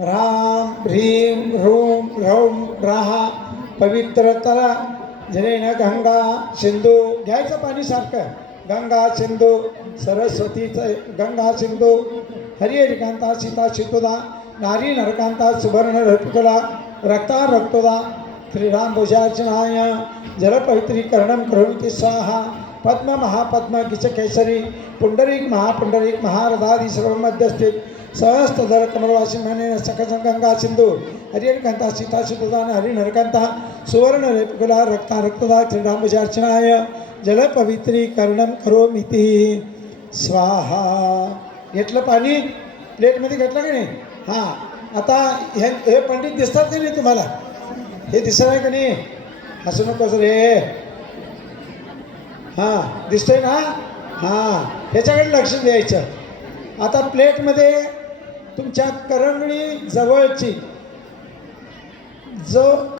राम ह्रीं ह्रूं ह्रौं राहा पवित्रतरा जनेन गंगा सिंधू घ्यायचं पाणी सारखं गंगा सिंधू सरस्वतीचं गंगा सिंधू हरिहरिकांता सीता सितुदा नारी नरकांता सुवर्ण रत्कुला रक्ता रक्तोदा श्रीराम भुजार्चनाय जलपवित्रीकरणं करोमि स्वाहा पद्म महापद्म गिचकेसरी पुंडरीक महापुंडरीक महारथादी सर्व मध्यस्थित सहस्त्रधर कमलवासी माने सकस गंगा सिंधू हरिहरकांता सीता सितुदान हरि नरकांता सुवर्ण रेपकुला रक्ता रक्तदा श्रीराम भुजार्चनाय जलपवित्रीकरणं करोमीति स्वाहा. घेतलं पाणी प्लेटमध्ये घेतलं की नाही? हां. आता हे पंडित दिसतात की नाही तुम्हाला? हे दिसत आहे का नाही? हसू नकोस रे. हां दिसतंय ना? हां ह्याच्याकडे लक्ष द्यायचं. आता प्लेटमध्ये तुमच्या करंगळी जवळची जो